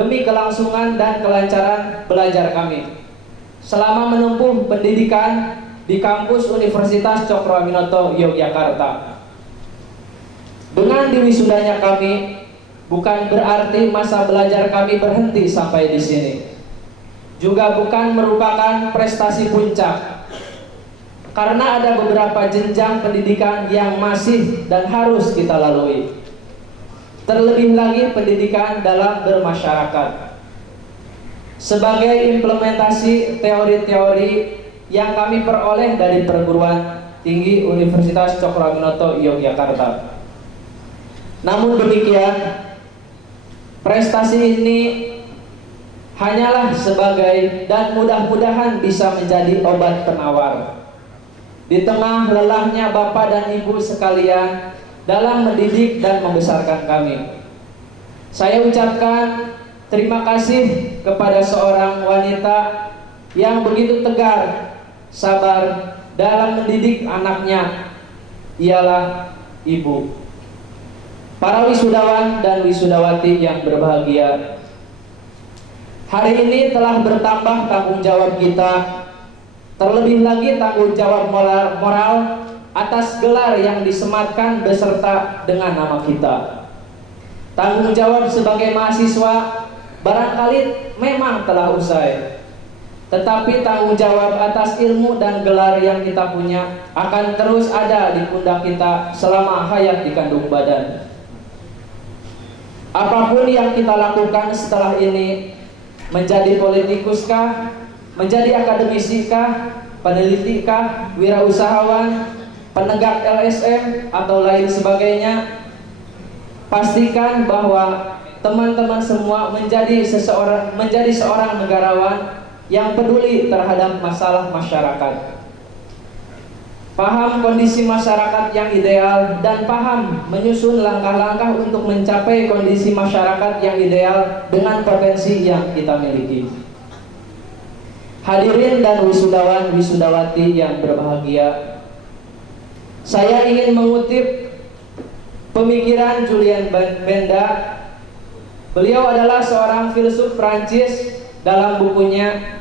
demi kelangsungan dan kelancaran belajar kami selama menempuh pendidikan di kampus Universitas Cokroaminoto Yogyakarta. Dengan diwisudanya kami, bukan berarti masa belajar kami berhenti sampai di sini. Juga bukan merupakan prestasi puncak, karena ada beberapa jenjang pendidikan yang masih dan harus kita lalui. Terlebih lagi pendidikan dalam bermasyarakat. Sebagai implementasi teori-teori yang kami peroleh dari perguruan tinggi Universitas Cokroaminoto Yogyakarta. Namun demikian, prestasi ini hanyalah sebagai dan mudah-mudahan bisa menjadi obat penawar di tengah lelahnya Bapak dan Ibu sekalian dalam mendidik dan membesarkan kami. Saya ucapkan terima kasih kepada seorang wanita yang begitu tegar, sabar dalam mendidik anaknya, ialah Ibu. Para wisudawan dan wisudawati yang berbahagia, hari ini telah bertambah tanggung jawab kita, terlebih lagi tanggung jawab moral atas gelar yang disematkan beserta dengan nama kita. Tanggung jawab sebagai mahasiswa barangkali memang telah usai, tetapi tanggung jawab atas ilmu dan gelar yang kita punya akan terus ada di pundak kita selama hayat di kandung badan. Apapun yang kita lakukan setelah ini, menjadi politikuskah, menjadi akademisikah, penelitikah, wirausahawan, penegak LSM, atau lain sebagainya, pastikan bahwa teman-teman semua menjadi seorang negarawan yang peduli terhadap masalah masyarakat, paham kondisi masyarakat yang ideal, dan paham menyusun langkah-langkah untuk mencapai kondisi masyarakat yang ideal dengan potensi yang kita miliki. Hadirin dan wisudawan wisudawati yang berbahagia, saya ingin mengutip pemikiran Julien Benda. Beliau adalah seorang filsuf Prancis dalam bukunya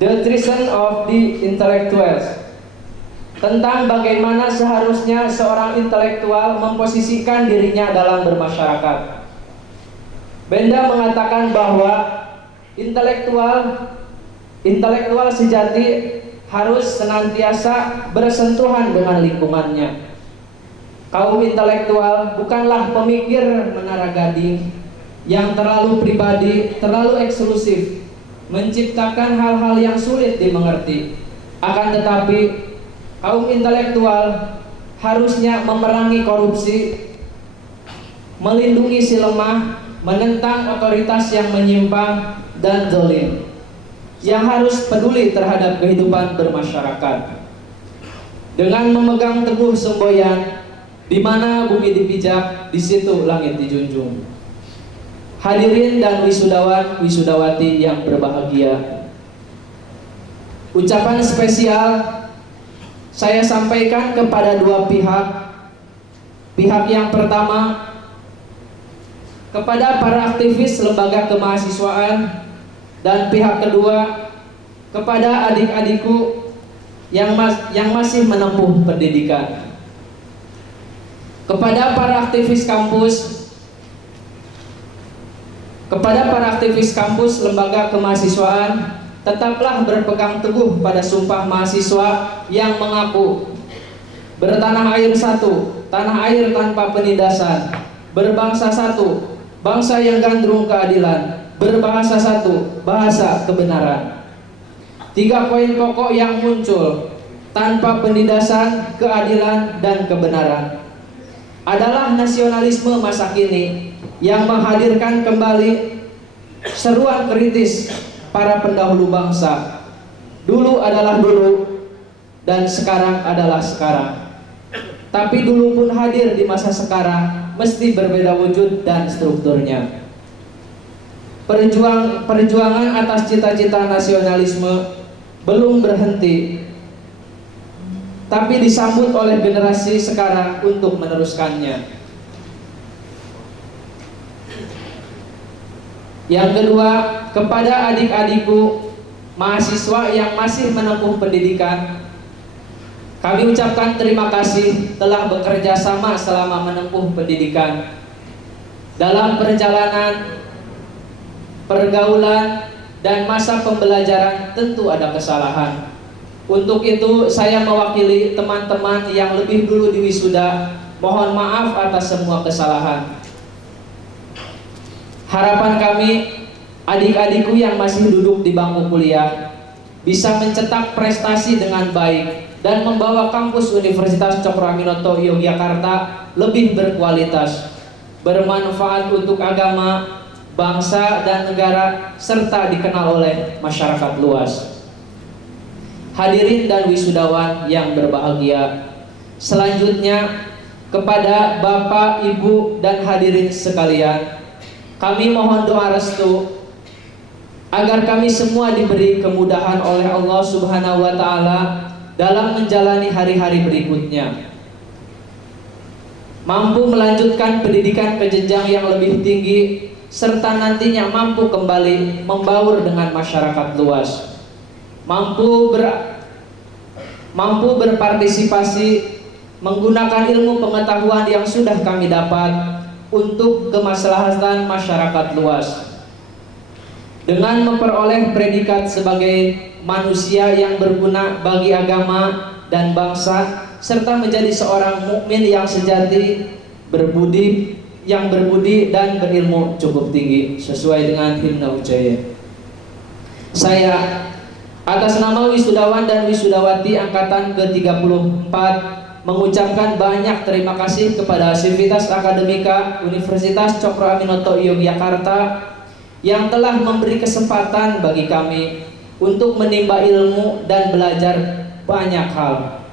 The Treason of the Intellectuals, tentang bagaimana seharusnya seorang intelektual memposisikan dirinya dalam bermasyarakat. Benda mengatakan bahwa intelektual sejati harus senantiasa bersentuhan dengan lingkungannya. Kaum intelektual bukanlah pemikir menara gading yang terlalu pribadi, terlalu eksklusif, menciptakan hal-hal yang sulit dimengerti. Akan tetapi, kaum intelektual harusnya memerangi korupsi, melindungi si lemah, menentang otoritas yang menyimpang dan zalim, yang harus peduli terhadap kehidupan bermasyarakat. Dengan memegang teguh semboyan, di mana bumi dipijak, di situ langit dijunjung. Hadirin dan wisudawan wisudawati yang berbahagia, ucapan spesial saya sampaikan kepada dua pihak. Pihak yang pertama, kepada para aktivis lembaga kemahasiswaan, dan pihak kedua kepada adik-adikku yang masih menempuh pendidikan. Kepada para aktivis kampus lembaga kemahasiswaan, tetaplah berpegang teguh pada sumpah mahasiswa yang mengaku bertanah air satu, tanah air tanpa penindasan, berbangsa satu, bangsa yang gandrung keadilan, berbahasa satu, bahasa kebenaran. 3 poin pokok yang muncul tanpa penindasan, keadilan, dan kebenaran adalah nasionalisme masa kini yang menghadirkan kembali seruan kritis para pendahulu bangsa. Dulu adalah dulu dan sekarang adalah sekarang. Tapi dulu pun hadir di masa sekarang, mesti berbeda wujud dan strukturnya. Perjuangan atas cita-cita nasionalisme belum berhenti, tapi disambut oleh generasi sekarang untuk meneruskannya. Yang kedua, kepada adik-adikku mahasiswa yang masih menempuh pendidikan, kami ucapkan terima kasih telah bekerja sama selama menempuh pendidikan. Dalam perjalanan, pergaulan, dan masa pembelajaran tentu ada kesalahan. Untuk itu saya mewakili teman-teman yang lebih dulu di wisuda, mohon maaf atas semua kesalahan. Harapan kami, adik-adikku yang masih duduk di bangku kuliah bisa mencetak prestasi dengan baik dan membawa kampus Universitas Cokro Aminoto Yogyakarta lebih berkualitas, bermanfaat untuk agama, bangsa dan negara, serta dikenal oleh masyarakat luas. Hadirin dan wisudawan yang berbahagia, selanjutnya kepada Bapak, Ibu, dan hadirin sekalian, kami mohon doa restu agar kami semua diberi kemudahan oleh Allah Subhanahu wa Ta'ala dalam menjalani hari-hari berikutnya, mampu melanjutkan pendidikan ke jenjang yang lebih tinggi, serta nantinya mampu kembali membaur dengan masyarakat luas, mampu berpartisipasi menggunakan ilmu pengetahuan yang sudah kami dapat untuk kemaslahatan masyarakat luas, dengan memperoleh predikat sebagai manusia yang berguna bagi agama dan bangsa, serta menjadi seorang mukmin yang sejati, berbudi dan berilmu cukup tinggi sesuai dengan himne Ujaya. Saya atas nama wisudawan dan wisudawati angkatan ke-34 mengucapkan banyak terima kasih kepada Sivitas Akademika Universitas Cokro Aminoto Yogyakarta yang telah memberi kesempatan bagi kami untuk menimba ilmu dan belajar banyak hal,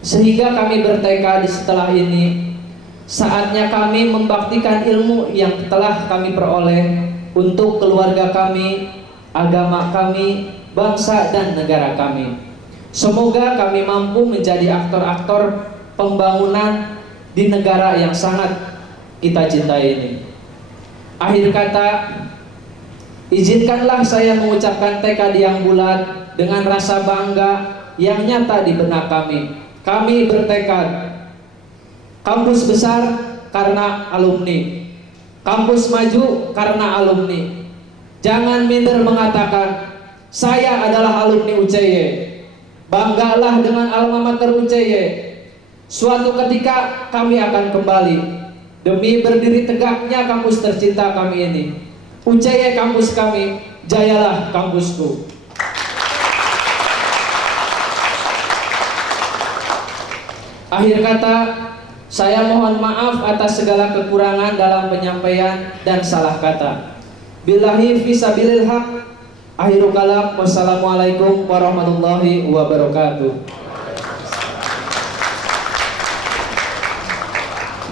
sehingga kami bertekad setelah ini saatnya kami membaktikan ilmu yang telah kami peroleh untuk keluarga kami, agama kami, bangsa dan negara kami. Semoga kami mampu menjadi aktor-aktor pembangunan di negara yang sangat kita cintai ini. Akhir kata, izinkanlah saya mengucapkan tekad yang bulat dengan rasa bangga yang nyata di benak kami. Kami bertekad kampus besar karena alumni, kampus maju karena alumni. Jangan minder mengatakan saya adalah alumni UCY. Banggalah dengan alma mater UCY. Suatu ketika kami akan kembali demi berdiri tegaknya kampus tercinta kami ini. UCY kampus kami, jayalah kampusku. Akhir kata, saya mohon maaf atas segala kekurangan dalam penyampaian dan salah kata. Billahi fisabilil haq. Akhirul kalam. Wassalamualaikum warahmatullahi wabarakatuh.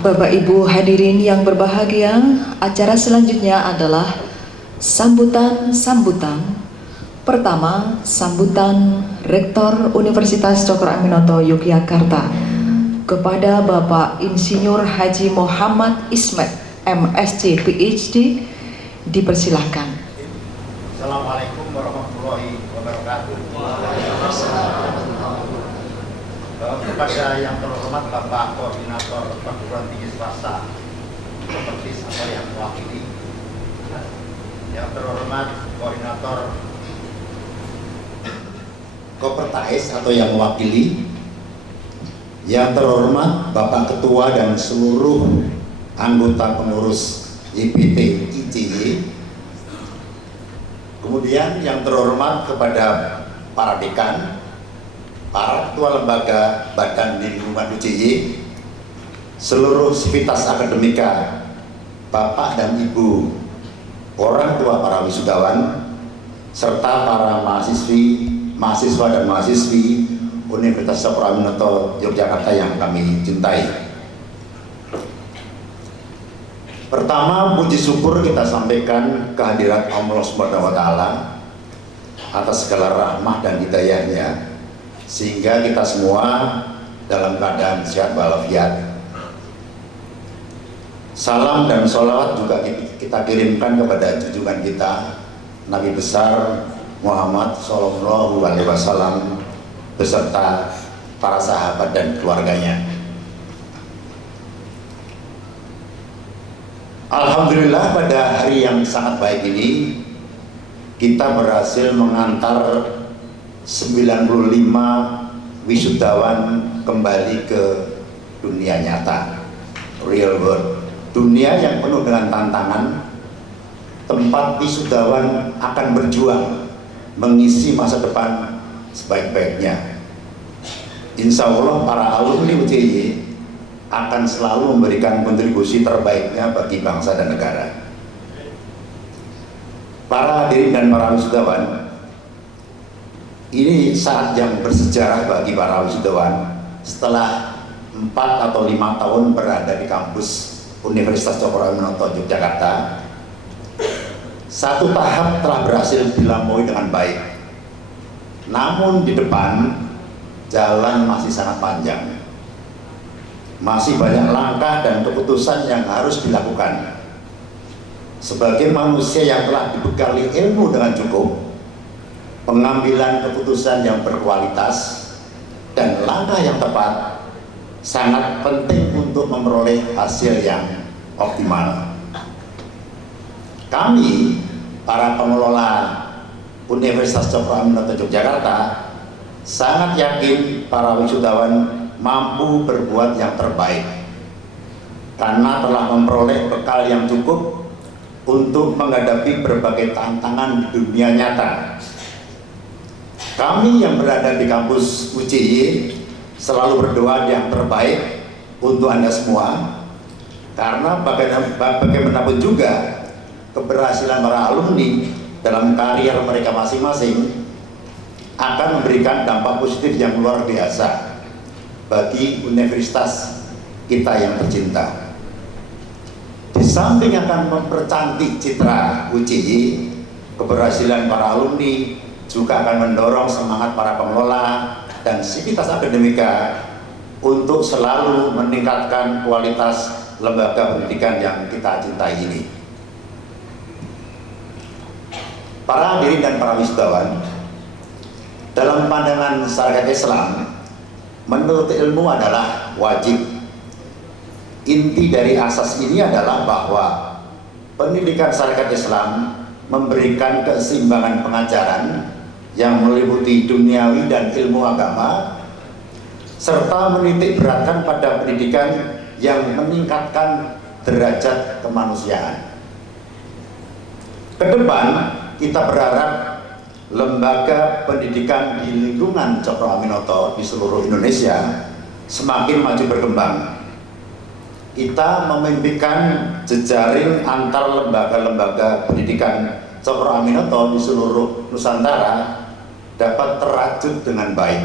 Bapak Ibu hadirin yang berbahagia, acara selanjutnya adalah sambutan. Pertama, sambutan Rektor Universitas Cokro Aminoto Yogyakarta kepada Bapak Insinyur Haji Muhammad Ismet, MSc PhD, dipersilahkan. Assalamualaikum warahmatullahi wabarakatuh. Kepada yang terhormat Bapak Koordinator Perguruan Tinggi Swasta seperti saya yang mewakili, yang terhormat Koordinator Kopertais atau yang mewakili, yang terhormat Bapak Ketua dan seluruh anggota pengurus YPT ICY, kemudian yang terhormat kepada para dekan, para ketua lembaga badan di lingkungan UCY, seluruh sivitas akademika, Bapak dan Ibu, orang tua para wisudawan, serta para mahasiswa dan mahasiswi Universitas Cokro Aminoto Yogyakarta yang kami cintai. Pertama, puji syukur kita sampaikan kehadirat Allah Subhanahu wa Ta'ala atas segala rahmah dan hidayahnya, sehingga kita semua dalam keadaan sehat walafiat. Salam dan sholawat juga kita kirimkan kepada junjungan kita Nabi besar Muhammad Sallallahu Alaihi Wasallam beserta para sahabat dan keluarganya. Alhamdulillah, pada hari yang sangat baik ini kita berhasil mengantar 95 wisudawan kembali ke dunia nyata, real world, dunia yang penuh dengan tantangan, tempat wisudawan akan berjuang mengisi masa depan sebaik-baiknya. Insya Allah para alumni UCY akan selalu memberikan kontribusi terbaiknya bagi bangsa dan negara. Para hadirin dan para wisudawan, ini saat yang bersejarah bagi para wisudawan. Setelah 4 atau 5 tahun berada di kampus Universitas Cokro Aminoto Yogyakarta, satu tahap telah berhasil dilampaui dengan baik. Namun di depan jalan masih sangat panjang. Masih banyak langkah dan keputusan yang harus dilakukan. Sebagai manusia yang telah dibekali ilmu dengan cukup, pengambilan keputusan yang berkualitas dan langkah yang tepat sangat penting untuk memperoleh hasil yang optimal. Kami, para pengelola Universitas Cokro Aminoto Yogyakarta, sangat yakin para wisudawan mampu berbuat yang terbaik karena telah memperoleh bekal yang cukup untuk menghadapi berbagai tantangan di dunia nyata. Kami yang berada di kampus UCY selalu berdoa yang terbaik untuk Anda semua, karena bagaimanapun juga keberhasilan para alumni dalam karier mereka masing-masing akan memberikan dampak positif yang luar biasa bagi universitas kita yang tercinta. Di samping akan mempercantik citra UCY, keberhasilan para alumni juga akan mendorong semangat para pengelola dan sivitas akademika untuk selalu meningkatkan kualitas lembaga pendidikan yang kita cintai ini. Para hadirin dan para wisudawan, dalam pandangan syariat Islam, menuntut ilmu adalah wajib. Inti dari asas ini adalah bahwa pendidikan syariat Islam memberikan keseimbangan pengajaran yang meliputi duniawi dan ilmu agama, serta menitik beratkan pada pendidikan yang meningkatkan derajat kemanusiaan. Kedepan kita berharap lembaga pendidikan di lingkungan Cokro Aminoto di seluruh Indonesia semakin maju berkembang. Kita memimpikan jejaring antar lembaga-lembaga pendidikan Cokro Aminoto di seluruh Nusantara dapat terajut dengan baik,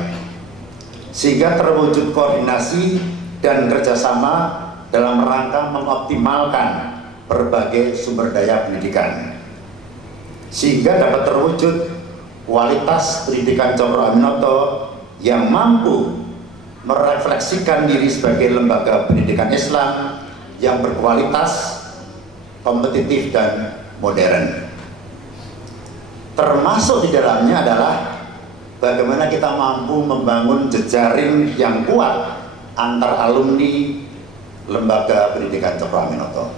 sehingga terwujud koordinasi dan kerjasama dalam rangka mengoptimalkan berbagai sumber daya pendidikan, sehingga dapat terwujud kualitas pendidikan Cokro Aminoto yang mampu merefleksikan diri sebagai lembaga pendidikan Islam yang berkualitas, kompetitif, dan modern. Termasuk di dalamnya adalah bagaimana kita mampu membangun jejaring yang kuat antar alumni lembaga pendidikan Cokro Aminoto.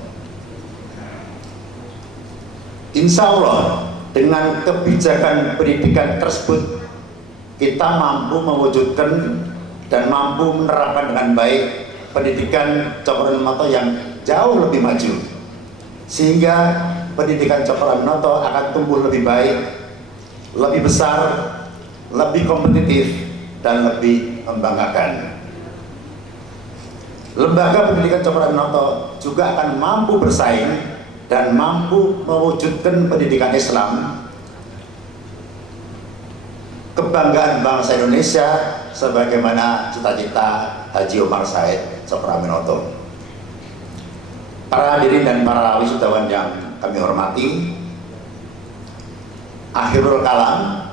Insya Allah dengan kebijakan pendidikan tersebut kita mampu mewujudkan dan mampu menerapkan dengan baik pendidikan Cokro Aminoto yang jauh lebih maju, sehingga pendidikan Cokro Aminoto akan tumbuh lebih baik, lebih besar, lebih kompetitif, dan lebih membanggakan. Lembaga pendidikan Cokro Aminoto juga akan mampu bersaing dan mampu mewujudkan pendidikan Islam, kebanggaan bangsa Indonesia, sebagaimana cita-cita Haji Omar Said Cokro Aminoto. Para hadirin dan para wisudawan yang kami hormati, akhirul kalam,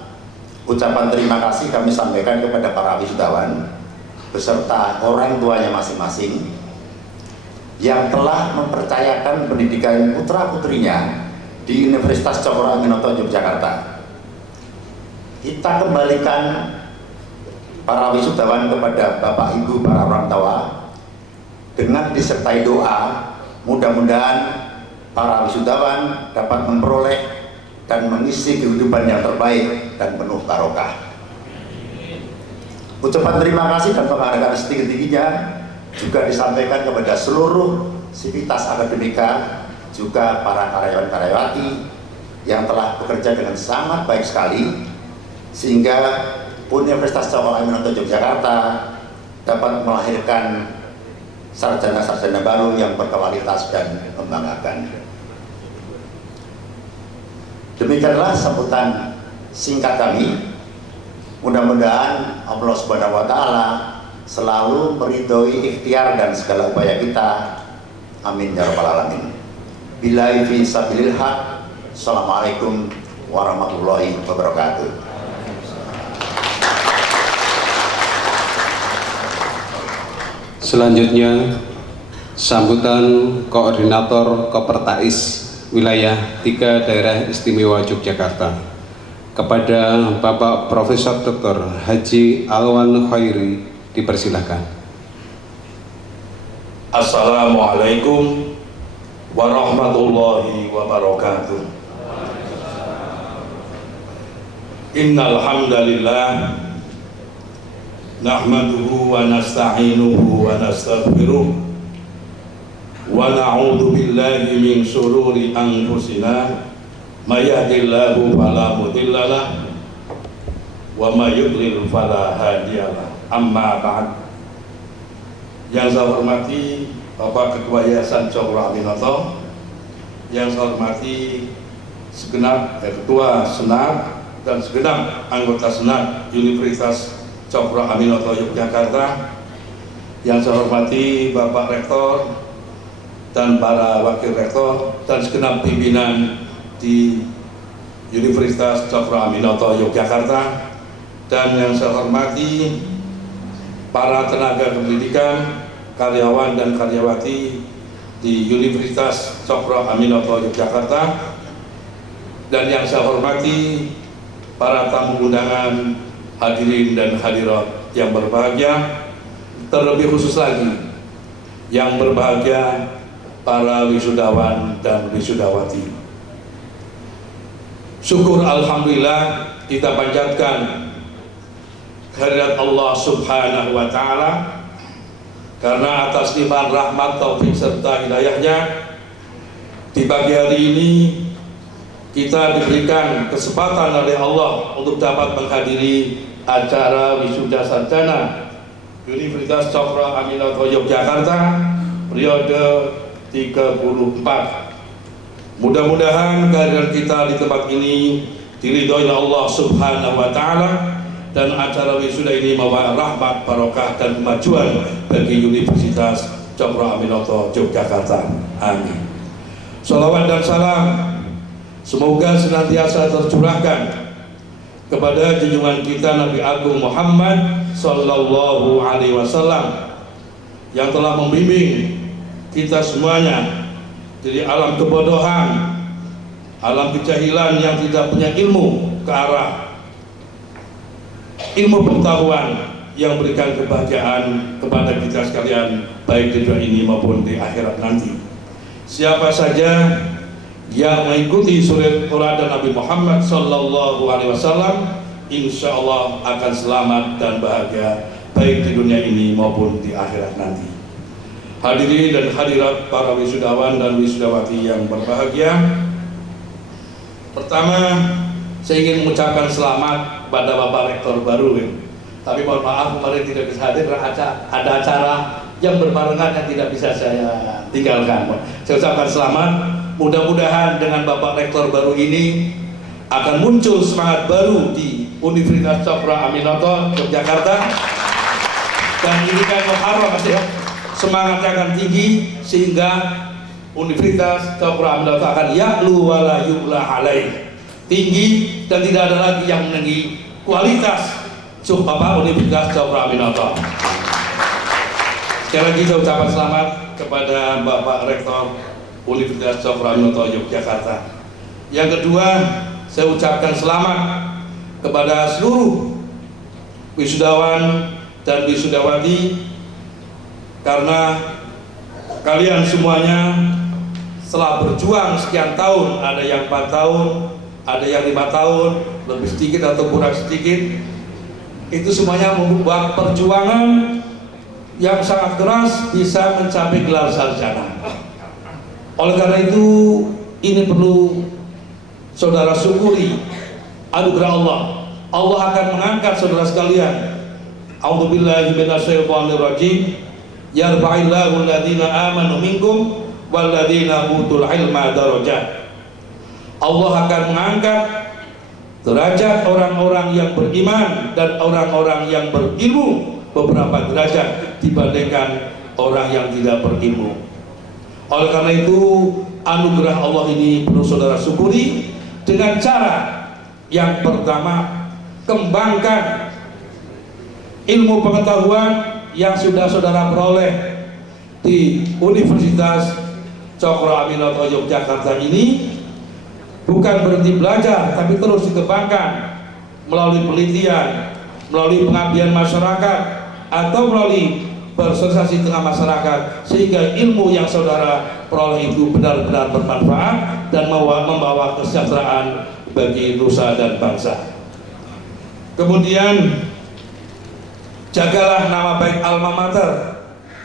ucapan terima kasih kami sampaikan kepada para wisudawan beserta orang tuanya masing-masing yang telah mempercayakan pendidikan putra-putrinya di Universitas Cokro Aminoto Yogyakarta. Kita kembalikan para wisudawan kepada Bapak Ibu para orang tua dengan disertai doa, mudah-mudahan para wisudawan dapat memperoleh dan mengisi kehidupan yang terbaik dan penuh barokah. Ucapan terima kasih dan penghargaan setinggi-tingginya juga disampaikan kepada seluruh sivitas akademika, juga para karyawan-karyawati yang telah bekerja dengan sangat baik sekali, sehingga Universitas Cokro Aminoto Yogyakarta dapat melahirkan sarjana-sarjana baru yang berkualitas dan membanggakan. Demikianlah sambutan singkat kami. Mudah-mudahan Allah Subhanahu wa Ta'ala selalu meridhoi ikhtiar dan segala upaya kita. Amin ya rabbal alamin. Billahi fi sabilil haq. Assalamualaikum warahmatullahi wabarakatuh. Selanjutnya sambutan Koordinator Kopertais Wilayah 3 Daerah Istimewa Yogyakarta kepada Bapak Profesor Dr. Haji Alwan Khairi dipersilakan. Assalamualaikum warahmatullahi wabarakatuh. Innal hamdalillah nahmaduhu wa nasta'inuhu wa nastaghfiruh wa na'udzu billahi min shururi anfusina may yahdihillahu fala mudhillalah wa may yudlil fala hadiyalah. Amma ba'd. Yang saya hormati Bapak Ketua Yayasan Cokro Aminoto, yang saya hormati segenap Ketua Senat dan segenap anggota Senat Universitas Cokro Aminoto Yogyakarta, yang saya hormati Bapak Rektor dan para Wakil Rektor dan segenap pimpinan di Universitas Cokro Aminoto Yogyakarta, dan yang saya hormati para tenaga pendidikan, karyawan dan karyawati di Universitas Cokro Aminoto Yogyakarta, dan yang saya hormati para tamu undangan, hadirin dan hadirat yang berbahagia, terlebih khusus lagi yang berbahagia para wisudawan dan wisudawati. Syukur alhamdulillah kita panjatkan kehadirat Allah Subhanahu wa Ta'ala, karena atas limpahan rahmat, taufik serta hidayahnya di pagi hari ini kita diberikan kesempatan oleh Allah untuk dapat menghadiri acara wisuda sarjana Universitas Cokro Aminoto Yogyakarta periode 34. Mudah-mudahan kehadiran kita di tempat ini diridhoi Allah Subhanahu wa Ta'ala, dan acara wisuda ini membawa rahmat, barokah dan kemajuan bagi Universitas Cokro Aminoto Yogyakarta. Amin. Salawat dan salam semoga senantiasa tercurahkan kepada junjungan kita Nabi Agung Muhammad Sallallahu Alaihi Wasallam, yang telah membimbing kita semuanya dari alam kebodohan, alam kejahilan yang tidak punya ilmu, ke arah ilmu pengetahuan yang berikan kebahagiaan kepada kita sekalian, baik di dunia ini maupun di akhirat nanti. Siapa saja yang mengikuti suri Quran dan Nabi Muhammad Sallallahu Alaihi Wasallam, insya Allah akan selamat dan bahagia baik di dunia ini maupun di akhirat nanti. Hadirin dan hadirat para wisudawan dan wisudawati yang berbahagia, pertama saya ingin mengucapkan selamat kepada Bapak Rektor baru. Tapi mohon maaf kemarin tidak bisa hadir karena ada acara yang berbarengan yang tidak bisa saya tinggalkan. Saya ucapkan selamat. Mudah-mudahan dengan Bapak Rektor baru ini akan muncul semangat baru di Universitas Cokro Aminoto Yogyakarta, dan ini kan Muharram Mas ya. Semangatnya akan tinggi sehingga Universitas Cokro Aminoto akan ya'lu wa la yu'la alaih, tinggi dan tidak ada lagi yang meninggi kualitas Universitas Cokro Aminoto. Sekali lagi saya ucapkan selamat kepada Bapak Rektor Universitas Cokroaminoto Yogyakarta. Yang kedua, saya ucapkan selamat kepada seluruh wisudawan dan wisudawati karena kalian semuanya setelah berjuang sekian tahun, ada yang 4 tahun, ada yang 5 tahun, lebih sedikit atau kurang sedikit, itu semuanya membuat perjuangan yang sangat keras bisa mencapai gelar sarjana. Oleh karena itu, ini perlu saudara syukuri anugerah Allah. Allah akan mengangkat saudara sekalian. A'udzubillahi minasyaitonirrajim. Yarfa'illahu alladziina aamanu minkum walladziina utul ilma darajat. Allah akan mengangkat derajat orang-orang yang beriman dan orang-orang yang berilmu beberapa derajat dibandingkan orang yang tidak berilmu. Oleh karena itu, anugerah Allah ini perlu saudara syukuri dengan cara yang pertama, kembangkan ilmu pengetahuan yang sudah saudara peroleh di Universitas Cokroaminoto Yogyakarta ini. Bukan berhenti belajar, tapi terus dikembangkan melalui penelitian, melalui pengabdian masyarakat, atau melalui bersosialisasi tengah masyarakat, sehingga ilmu yang saudara peroleh itu benar-benar bermanfaat dan membawa kesejahteraan bagi nusa dan bangsa. Kemudian jagalah nama baik alma mater,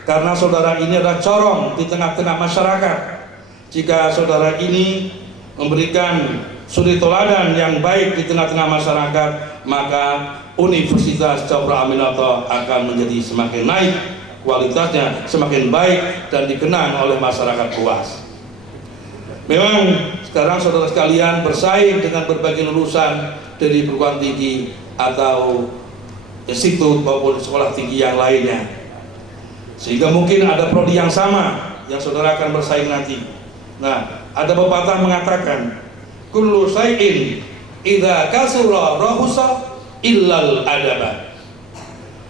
karena saudara ini adalah corong di tengah-tengah masyarakat. Jika saudara ini memberikan suri teladan yang baik di tengah-tengah masyarakat, maka Universitas Cokroaminoto akan menjadi semakin naik kualitasnya, semakin baik dan dikenang oleh masyarakat luas. Memang sekarang saudara sekalian bersaing dengan berbagai lulusan dari perguruan tinggi atau institut maupun sekolah tinggi yang lainnya, sehingga mungkin ada prodi yang sama yang saudara akan bersaing nanti. Nah, ada pepatah mengatakan, kullu syai'in idza kasura rahusa illal adaba.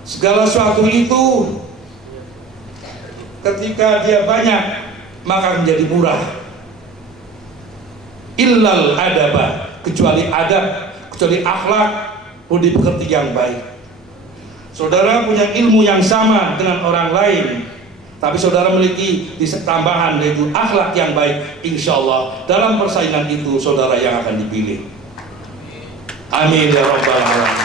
Segala sesuatu itu ketika dia banyak maka menjadi murah. Illal adaba, kecuali adab, kecuali akhlak, budi pekerti yang baik. Saudara punya ilmu yang sama dengan orang lain, tapi saudara memiliki tambahan yaitu akhlak yang baik. Insya Allah dalam persaingan itu saudara yang akan dipilih. Amin ya rabbal alamin.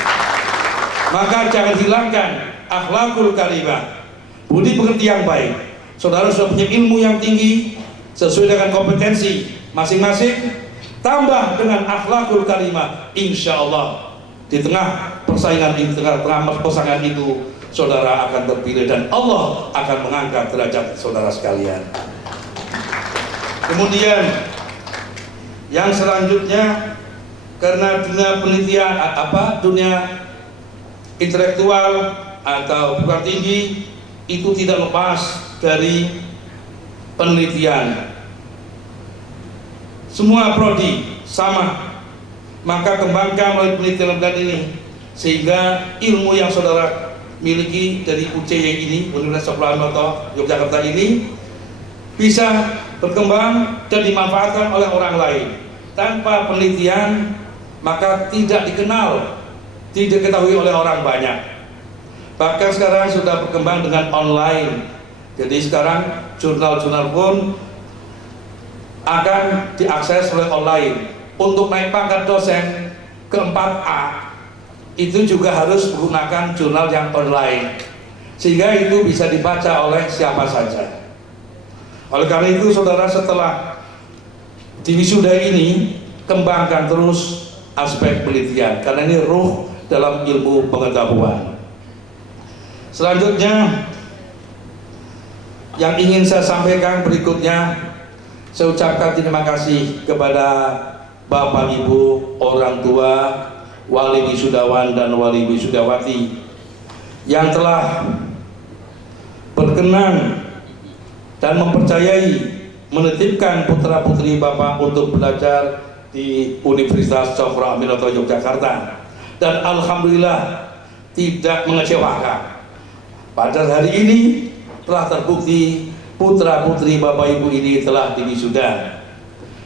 Maka jangan hilangkan akhlakul karimah, budi pekerti yang baik. Saudara sudah punya ilmu yang tinggi sesuai dengan kompetensi masing-masing, tambah dengan akhlakul karimah. Insya Allah di tengah persaingan itu, tengah persaingan itu, saudara akan terpilih dan Allah akan mengangkat derajat saudara sekalian. Kemudian yang selanjutnya, karena dunia penelitian dunia intelektual atau perguruan tinggi itu tidak lepas dari penelitian. Semua prodi sama, maka kembangkan melalui penelitian ini sehingga ilmu yang saudara miliki dari UCY ini, Universitas Cokroaminoto Yogyakarta ini, bisa berkembang dan dimanfaatkan oleh orang lain. Tanpa penelitian maka tidak dikenal, tidak diketahui oleh orang banyak. Bahkan sekarang sudah berkembang dengan online. Jadi sekarang jurnal-jurnal pun akan diakses oleh online. Untuk naik pangkat dosen ke 4A itu juga harus menggunakan jurnal yang online, sehingga itu bisa dibaca oleh siapa saja. Oleh karena itu saudara, setelah di wisuda ini kembangkan terus aspek penelitian, karena ini ruh dalam ilmu pengetahuan. Selanjutnya yang ingin saya sampaikan berikutnya, saya ucapkan terima kasih kepada Bapak Ibu, orang tua, wali wisudawan dan wali wisudawati yang telah berkenan dan mempercayai menitipkan putra-putri Bapak untuk belajar di Universitas Cokroaminoto Yogyakarta, dan alhamdulillah tidak mengecewakan. Pada hari ini telah terbukti putra-putri Bapak Ibu ini telah diwisuda.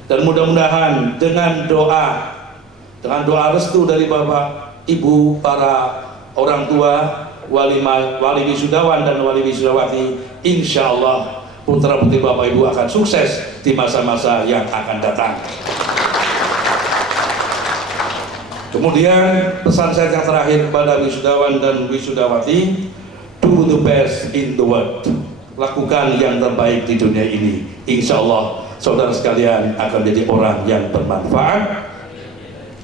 Dan mudah-mudahan dengan doa restu dari Bapak Ibu, para orang tua, wali wisudawan dan wali wisudawati, insya Allah putra-putri Bapak Ibu akan sukses di masa-masa yang akan datang. Kemudian pesan saya yang terakhir kepada wisudawan dan wisudawati, do the best in the world. Lakukan yang terbaik di dunia ini. Insya Allah saudara sekalian akan menjadi orang yang bermanfaat,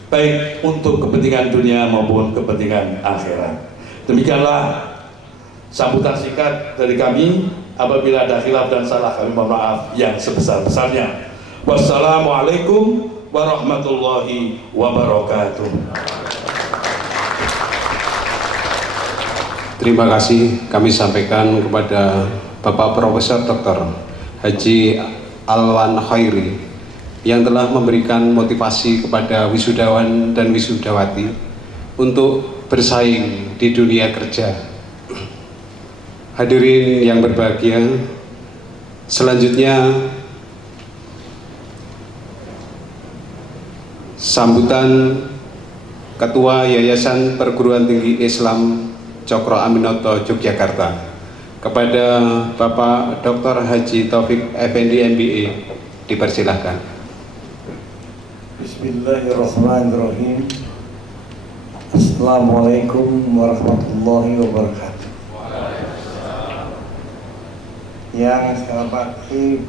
baik untuk kepentingan dunia maupun kepentingan akhirat. Demikianlah sambutan singkat dari kami. Apabila ada khilaf dan salah, kami mohon maaf yang sebesar-besarnya. Wassalamualaikum warahmatullahi wabarakatuh. Terima kasih kami sampaikan kepada Bapak Profesor Dr. Haji Alwan Khairi yang telah memberikan motivasi kepada wisudawan dan wisudawati untuk bersaing di dunia kerja. Hadirin yang berbahagia, selanjutnya sambutan Ketua Yayasan Perguruan Tinggi Islam Cokro Aminoto Yogyakarta kepada Bapak Dr. Haji Taufik Effendi MBA, dipersilahkan. Bismillahirrahmanirrahim. Assalamualaikum warahmatullahi wabarakatuh. Yang saya hormati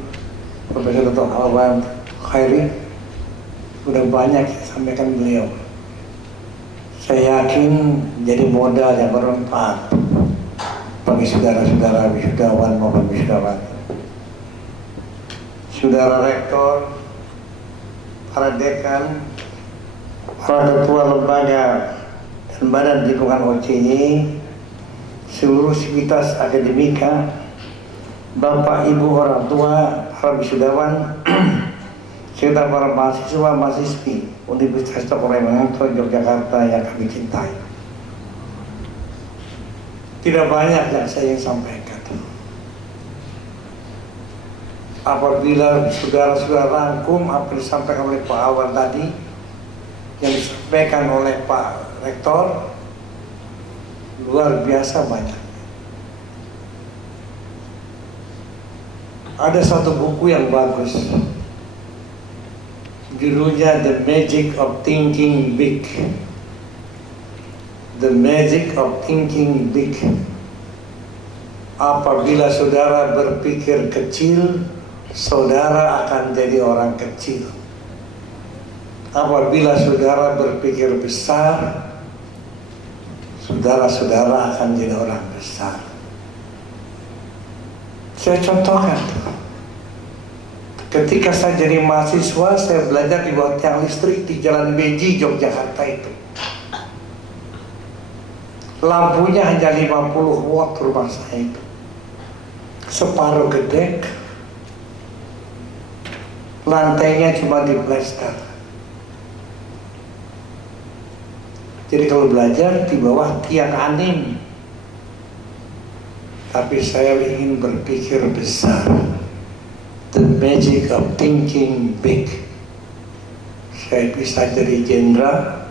Profesor Dr. Alwan Khairi, sudah banyak sampaikan beliau. Saya yakin jadi modal yang bermanfaat bagi saudara-saudara wisudawan maupun wisudawati. Saudara rektor, para dekan, para ketua lembaga dan badan lingkungan OCY, seluruh sivitas akademika, Bapak Ibu orang tua, para wisudawan, serta para mahasiswa mahasiswi Universitas Cokro Aminoto Yogyakarta yang kami cintai. Tidak banyak yang saya ingin sampaikan. Apabila saudara-saudara rangkum apa yang disampaikan oleh Pak Alwan tadi, yang disampaikan oleh Pak Rektor, luar biasa banyak. Ada satu buku yang bagus, judulnya The Magic of Thinking Big. The Magic of Thinking Big. Apabila saudara berpikir kecil, saudara akan jadi orang kecil. Apabila saudara berpikir besar, saudara-saudara akan jadi orang besar. Saya contohkan, ketika saya jadi mahasiswa, saya belajar di bawah tiang listrik di Jalan Beji, Yogyakarta itu. Lampunya hanya 50 watt rumah saya itu. Separuh gedek, lantainya cuma di plester. Jadi kalau belajar di bawah tiang anim. Tapi saya ingin berpikir besar. The magic of thinking big. Saya bisa jadi jenderal,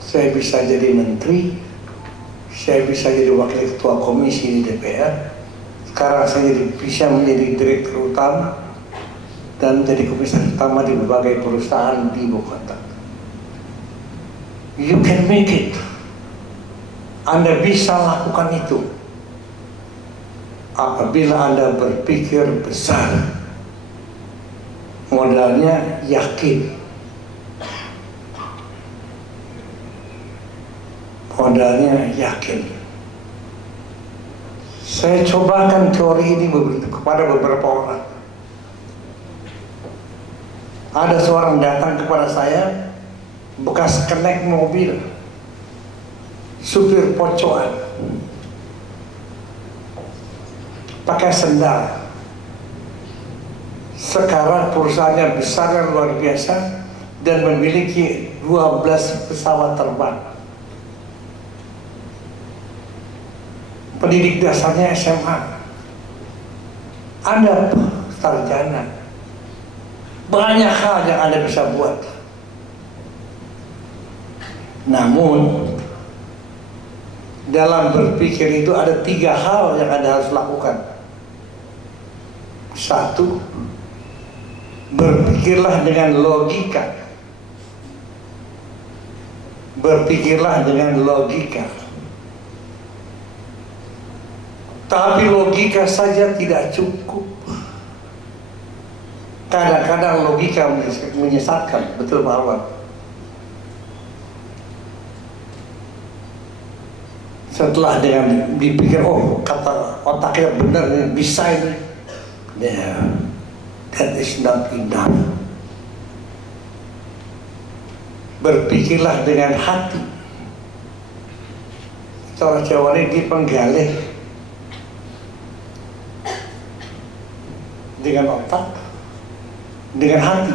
saya bisa jadi menteri, saya bisa jadi wakil ketua komisi di DPR. Sekarang saya bisa menjadi direktur utama dan menjadi komisaris utama di berbagai perusahaan di ibu kota. You can make it. Anda bisa lakukan itu apabila Anda berpikir besar. Modalnya yakin. Modalnya yakin. Saya cobakan teori ini kepada beberapa orang. Ada seorang datang kepada saya, bekas kenek mobil, supir pocoan, pakai sendal. Sekarang perusahaannya besar dan luar biasa dan memiliki 12 pesawat terbang. Pendidik dasarnya SMA. Anda sarjana, banyak hal yang Anda bisa buat. Namun dalam berpikir itu ada 3 hal yang Anda harus lakukan. 1, berpikirlah dengan logika. Berpikirlah dengan logika. Tapi logika saja tidak cukup. Kadang-kadang logika menyesatkan, betul Pak Alwan? Setelah dengan dipikir, oh kata otaknya benar, bisa ini. Yeah, that is not enough. Berpikirlah dengan hati. Cara Jawa ini dipenggalih dengan otak, dengan hati.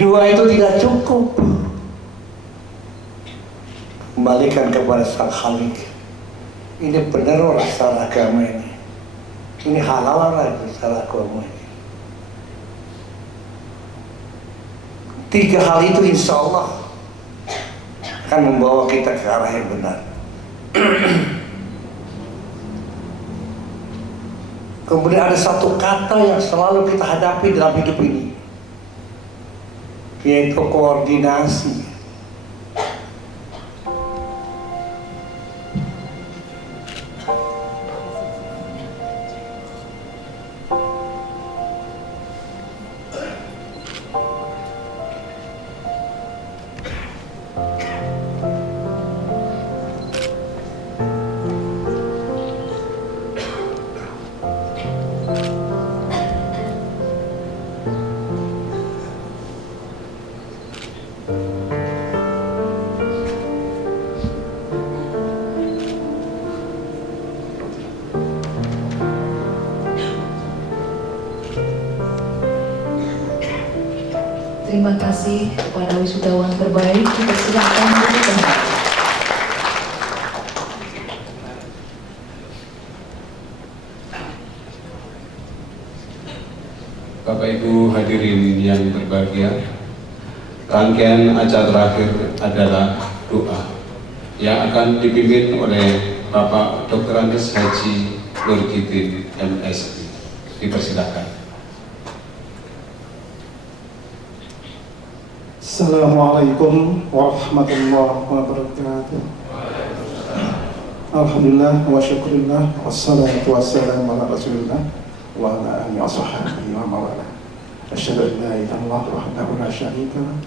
2 itu tidak cukup. Kembalikan kepada Sang Khalik. Ini benar orang secara agama ini. Ini halal lagi secara agama ini. 3 hal itu insya Allah akan membawa kita ke arah yang benar. Kemudian ada satu kata yang selalu kita hadapi dalam hidup ini, yaitu koordinasi. Terima kasih kepada wisudawan terbaik. Dipersilakan untuk Bapak Ibu hadirin yang berbahagia, rangkaian acara terakhir adalah doa yang akan dipimpin oleh Bapak Dr. Andes Haji Nurkiddin MSI. Dipersilakan. Assalamualaikum warahmatullahi wabarakatuh. Alhamdulillah wa syukurillah wassalatu wassalamu ala rasulillah wa ala alihi wa sahbihi wa mawala. Asyhadu an la ilaha illallah wahdahu la syarika lah